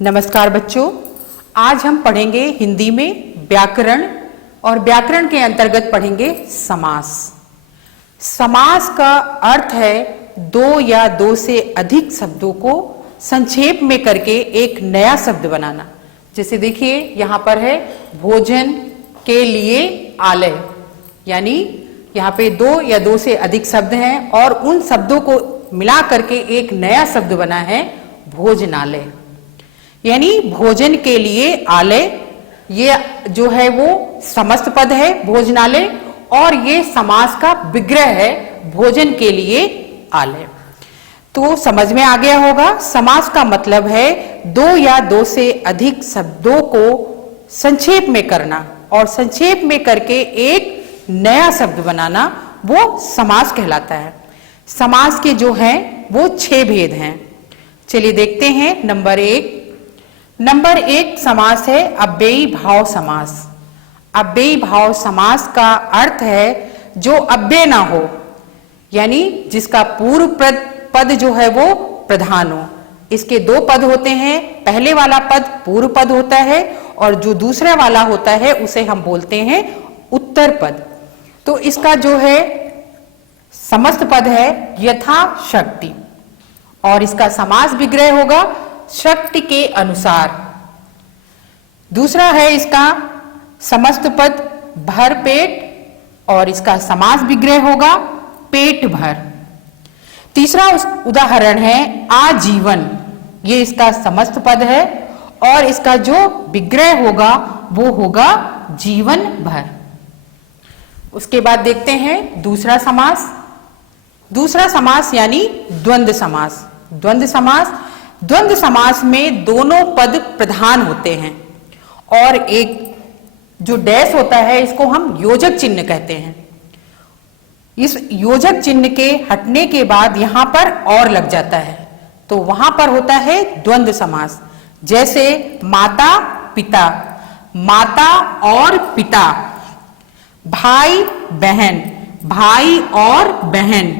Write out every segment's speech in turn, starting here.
नमस्कार बच्चों, आज हम पढ़ेंगे हिंदी में व्याकरण और व्याकरण के अंतर्गत पढ़ेंगे समास। समास का अर्थ है दो या दो से अधिक शब्दों को संक्षेप में करके एक नया शब्द बनाना। जैसे देखिए यहाँ पर है भोजन के लिए आलय, यानी यहाँ पे दो या दो से अधिक शब्द हैं और उन शब्दों को मिला करके एक नया शब्द बना है भोजनालय, यानी भोजन के लिए आलय। ये जो है वो समस्त पद है भोजनालय और ये समास का विग्रह है भोजन के लिए आलय। तो समझ में आ गया होगा, समास का मतलब है दो या दो से अधिक शब्दों को संक्षेप में करना और संक्षेप में करके एक नया शब्द बनाना, वो समास कहलाता है। समास के जो हैं वो 6 भेद हैं। चलिए देखते हैं। नंबर एक समास है अव्ययी भाव समास। अव्ययी भाव समास का अर्थ है जो अव्यय ना हो, यानी जिसका पूर्व पद जो है वो प्रधान हो। इसके 2 पद होते हैं, पहले वाला पद पूर्व पद होता है और जो दूसरा वाला होता है उसे हम बोलते हैं उत्तर पद। तो इसका जो है समस्त पद है यथा शक्ति और इसका समास विग्रह होगा शक्ति के अनुसार। दूसरा है इसका समस्त पद भर पेट और इसका समास विग्रह होगा पेट भर। तीसरा उदाहरण है आजीवन, ये इसका समस्त पद है और इसका जो विग्रह होगा वो होगा जीवन भर। उसके बाद देखते हैं दूसरा समास यानी द्वंद्व समास। द्वंद्व समास में दोनों पद प्रधान होते हैं और एक जो डैश होता है इसको हम योजक चिन्ह कहते हैं। इस योजक चिन्ह के हटने के बाद यहां पर और लग जाता है तो वहां पर होता है द्वंद्व समास। जैसे माता पिता, माता और पिता, भाई बहन, भाई और बहन,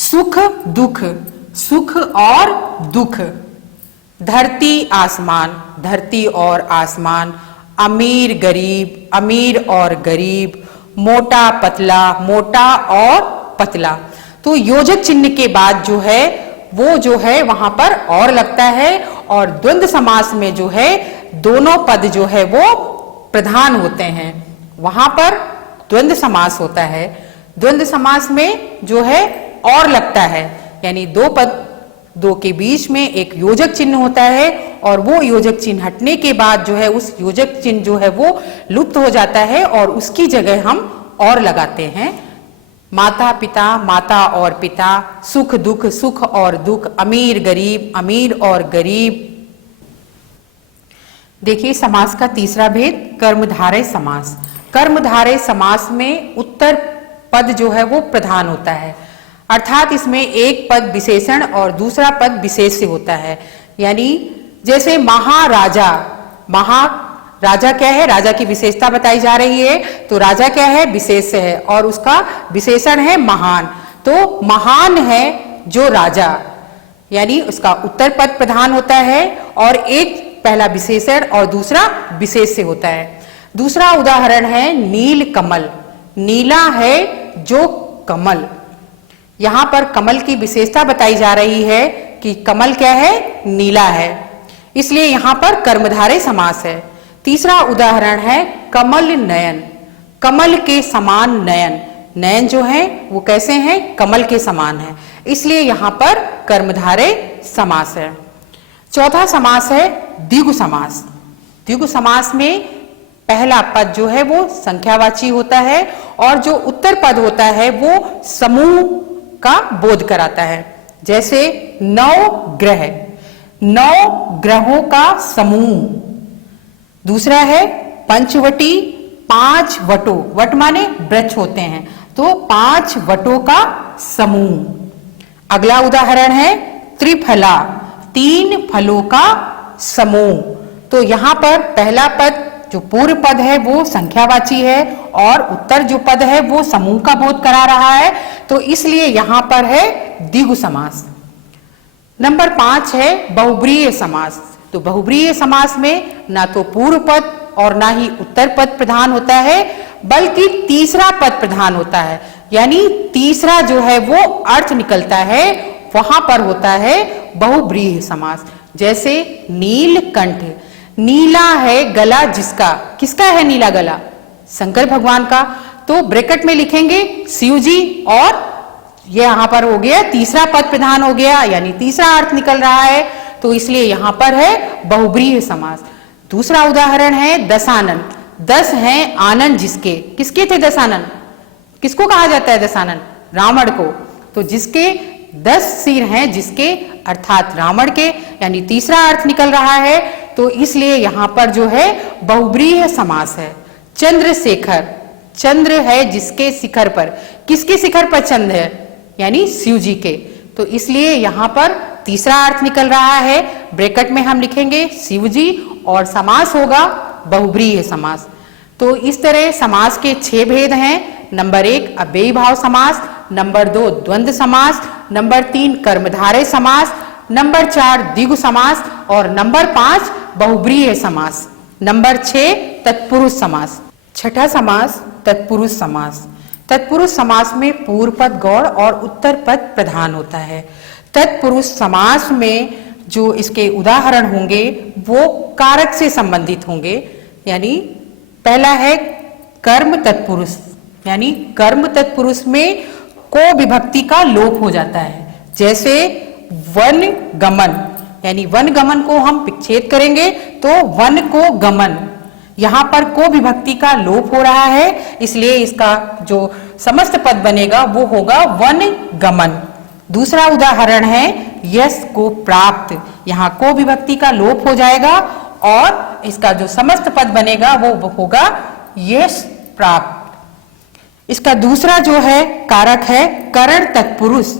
सुख दुख, सुख और दुख, धरती आसमान, धरती और आसमान, अमीर गरीब, अमीर और गरीब, मोटा पतला, मोटा और पतला। तो योजक चिन्ह के बाद जो है वो जो है वहां पर और लगता है और द्वंद्व समास में जो है दोनों पद जो है वो प्रधान होते हैं, वहां पर द्वंद्व समास होता है। द्वंद्व समास में जो है और लगता है, यानी दो के बीच में एक योजक चिन्ह होता है और वो योजक चिन्ह हटने के बाद जो है उस योजक चिन्ह जो है वो लुप्त हो जाता है और उसकी जगह हम और लगाते हैं। माता पिता, माता और पिता, सुख दुख, सुख और दुख, अमीर गरीब, अमीर और गरीब। देखिए समास का तीसरा भेद कर्मधारय समास। कर्मधारय समास में उत्तर पद जो है वो प्रधान होता है, अर्थात इसमें एक पद विशेषण और दूसरा पद विशेष से होता है। यानी जैसे महाराजा, महाराजा क्या है, राजा की विशेषता बताई जा रही है, तो राजा क्या है, विशेष है और उसका विशेषण है महान। तो महान है जो राजा, यानी उसका उत्तर पद प्रधान होता है और एक पहला विशेषण और दूसरा विशेष से होता है। दूसरा उदाहरण है नील कमल। नीला है जो कमल, यहां पर कमल की विशेषता बताई जा रही है कि कमल क्या है, नीला है, इसलिए यहां पर कर्मधारय समास है। तीसरा उदाहरण है कमल नयन। कमल के समान नयन, नयन जो है वो कैसे हैं, कमल के समान है, इसलिए यहां पर कर्मधारय समास है। चौथा समास है द्विगु समास। द्विगु समास में पहला पद जो है वो संख्यावाची होता है और जो उत्तर पद होता है वो समूह का बोध कराता है। जैसे 9 ग्रह, 9 ग्रहों का समूह। दूसरा है पंचवटी, 5 वटों, वट माने वृक्ष होते हैं, तो 5 वटों का समूह। अगला उदाहरण है त्रिफला, 3 फलों का समूह। तो यहां पर पहला पद जो पूर्व पद है वो संख्यावाची है और उत्तर जो पद है वो समूह का बोध करा रहा है, तो इसलिए यहां पर है द्विगु समास। नंबर 5 है बहुब्रीहि समास। तो बहुब्रीहि समास में ना तो पूर्व पद और ना ही उत्तर पद प्रधान होता है, बल्कि तीसरा पद प्रधान होता है। यानी तीसरा जो है वो अर्थ निकलता है, वहां पर होता है बहुब्रीहि समास। जैसे नीलकंठ, नीला है गला जिसका, किसका है नीला गला? शंकर भगवान का। तो ब्रैकेट में लिखेंगे शिव जी, और ये यहां पर हो गया तीसरा पद प्रधान हो गया, यानी तीसरा अर्थ निकल रहा है, तो इसलिए यहां पर है बहुब्रीहि समास। दूसरा उदाहरण है दशानन, 10 हैं आनंद जिसके, किसके थे दशानन? किसको कहा जाता है दशानन? रावण को। तो जिसके 10 सिर हैं जिसके, अर्थात रावण के, यानी तीसरा अर्थ निकल रहा है, तो इसलिए यहां पर जो है बहुब्रीहि समास है। चंद्रशेखर, चंद्र है जिसके शिखर पर, किसके शिखर पर चंद्र है? यानी शिव जी के। तो इसलिए यहां पर तीसरा अर्थ निकल रहा है, ब्रैकेट में हम लिखेंगे शिव जी, और समास होगा बहुब्रीहि समास। तो इस तरह समास के 6 भेद हैं। नंबर 1 अव्ययी भाव समास, नंबर 2 द्वंद्व समास, नंबर 3 कर्मधारय समास, नंबर 4 द्विगु समास, और नंबर 5 बहुब्रीहि समास। नंबर 6 तत्पुरुष समास। छठा समास तत्पुरुष समास। तत्पुरुष समास में पूर्व पद गौड़ और उत्तर पद प्रधान होता है। तत्पुरुष समास में जो इसके उदाहरण होंगे वो कारक से संबंधित होंगे। यानी पहला है कर्म तत्पुरुष, यानी कर्म तत्पुरुष में को विभक्ति का लोप हो जाता है। जैसे वन गमन, यानी वन गमन को हम विच्छेद करेंगे तो वन को गमन, यहां पर को विभक्ति का लोप हो रहा है, इसलिए इसका जो समस्त पद बनेगा वो होगा वन गमन। दूसरा उदाहरण है यश को प्राप्त, यहां को विभक्ति का लोप हो जाएगा और इसका जो समस्त पद बनेगा वो होगा यश प्राप्त। इसका दूसरा जो है कारक है करण तत्पुरुष,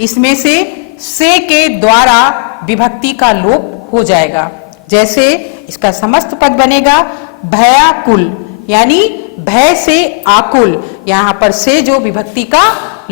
इसमें से के द्वारा विभक्ति का लोप हो जाएगा। जैसे इसका समस्त पद बनेगा भयाकुल, यानी भय से आकुल, यहां पर से जो विभक्ति का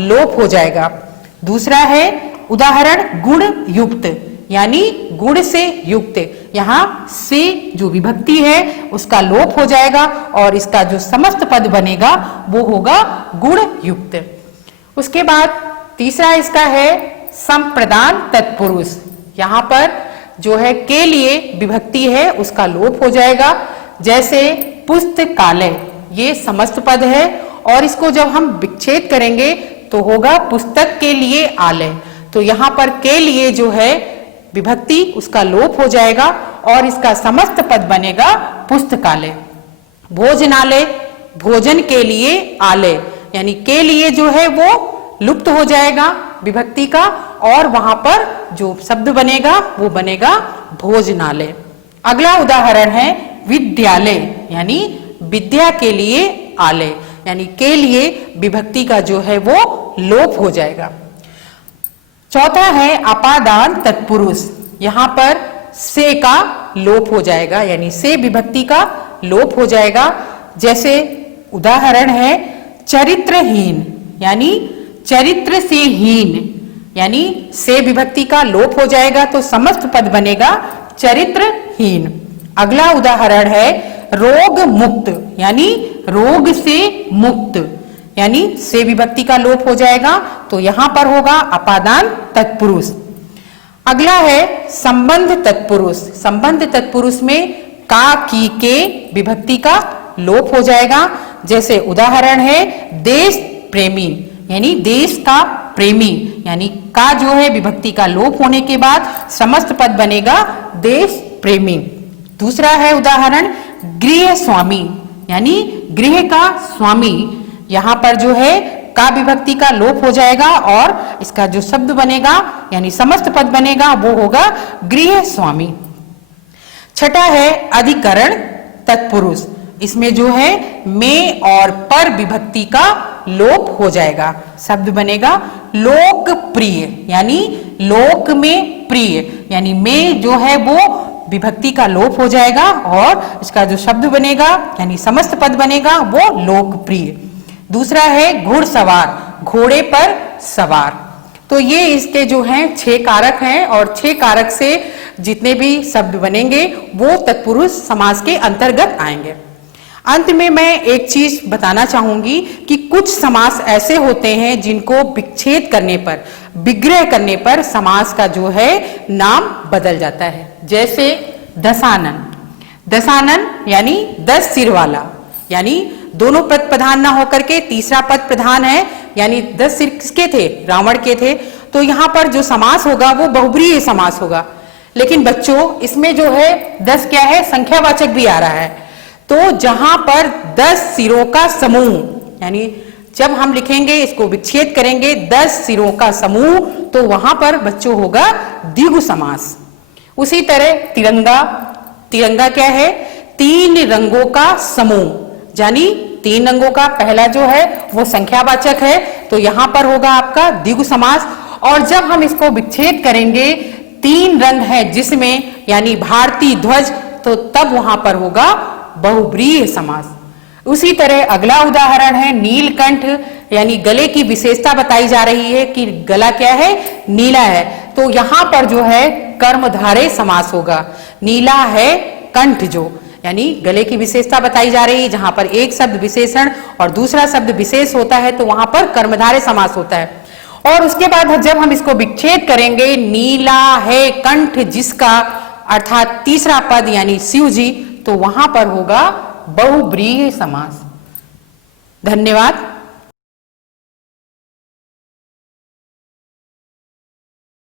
लोप हो जाएगा। दूसरा है उदाहरण गुण युक्त, यानी गुण से युक्त, यहां से जो विभक्ति है उसका लोप हो जाएगा और इसका जो समस्त पद बनेगा वो होगा गुण युक्त। उसके बाद तीसरा इसका है संप्रदान तत्पुरुष, यहां पर जो है के लिए विभक्ति है उसका लोप हो जाएगा। जैसे पुस्तकालय, ये समस्त पद है और इसको जब हम विच्छेद करेंगे तो होगा पुस्तक के लिए आलय, तो यहां पर के लिए जो है विभक्ति उसका लोप हो जाएगा और इसका समस्त पद बनेगा पुस्तकालय। भोजनालय, भोजन के लिए आलय, यानी के लिए जो है वो लुप्त हो जाएगा विभक्ति का और वहां पर जो शब्द बनेगा वो बनेगा भोजनालय। अगला उदाहरण है विद्यालय, यानी विद्या के लिए आलय, यानी के लिए विभक्ति का जो है वो लोप हो जाएगा। चौथा है अपादान तत्पुरुष, यहां पर से का लोप हो जाएगा, यानी से विभक्ति का लोप हो जाएगा। जैसे उदाहरण है चरित्रहीन, यानी चरित्र से हीन, यानी से विभक्ति का लोप हो जाएगा तो समस्त पद बनेगा चरित्रहीन। अगला उदाहरण है रोग मुक्त, यानी रोग से मुक्त, यानी से विभक्ति का लोप हो जाएगा तो यहां पर होगा अपादान तत्पुरुष। अगला है संबंध तत्पुरुष, संबंध तत्पुरुष में का की के विभक्ति का लोप हो जाएगा। जैसे उदाहरण है देश प्रेमी, यानी देश का प्रेमी, यानी का जो है विभक्ति का लोप होने के बाद समस्त पद बनेगा देश प्रेमी। दूसरा है उदाहरण गृह स्वामी, यानी गृह का स्वामी, यहां पर जो है का विभक्ति का लोप हो जाएगा और इसका जो शब्द बनेगा यानी समस्त पद बनेगा वो होगा गृह स्वामी। छठा है अधिकरण तत्पुरुष, इसमें जो है में और पर विभक्ति का लोप हो जाएगा, शब्द बनेगा लोकप्रिय, यानी लोक में प्रिय, यानी में जो है वो विभक्ति का लोप हो जाएगा और इसका जो शब्द बनेगा यानी समस्त पद बनेगा वो लोकप्रिय। दूसरा है घुड़सवार, घोड़े पर सवार। तो ये इसके जो हैं 6 कारक हैं और 6 कारक से जितने भी शब्द बनेंगे वो तत्पुरुष समास के अंतर्गत आएंगे। अंत में मैं एक चीज बताना चाहूंगी कि कुछ समास ऐसे होते हैं जिनको विच्छेद करने पर, विग्रह करने पर समास का जो है नाम बदल जाता है। जैसे दशानन, दशानन यानी 10 सिर वाला, यानी दोनों पद प्रधान ना होकर के तीसरा पद प्रधान है, यानी 10 सिर किसके थे? रावण के थे। तो यहाँ पर जो समास होगा वो बहुब्रीहि समास होगा। लेकिन बच्चों इसमें जो है 10 क्या है? संख्यावाचक भी आ रहा है। तो जहां पर 10 सिरों का समूह, यानी जब हम लिखेंगे इसको विच्छेद करेंगे 10 सिरों का समूह, तो वहां पर बच्चों होगा द्विगु समास। उसी तरह तिरंगा, तिरंगा क्या है? 3 रंगों का समूह, यानी 3 रंगों का पहला जो है वो संख्यावाचक है, तो यहां पर होगा आपका द्विगु समास। और जब हम इसको विच्छेद करेंगे 3 रंग है जिसमें, यानी भारतीय ध्वज, तो तब वहां पर होगा बहुब्रीहि समास। उसी तरह अगला उदाहरण है नीलकंठ, यानी गले की विशेषता बताई जा रही है कि गला क्या है? नीला है। तो यहां पर जो है कर्मधारय समास होगा। नीला है कंठ जो, यानी गले की विशेषता बताई जा रही है, जहां पर एक शब्द विशेषण और दूसरा शब्द विशेष होता है तो वहां पर कर्मधारय समास होता है। और उसके बाद जब हम इसको विच्छेद करेंगे, नीला है कंठ जिसका, अर्थात तीसरा पद यानी शिव जी, तो वहां पर होगा बहुब्रीहि समास। धन्यवाद।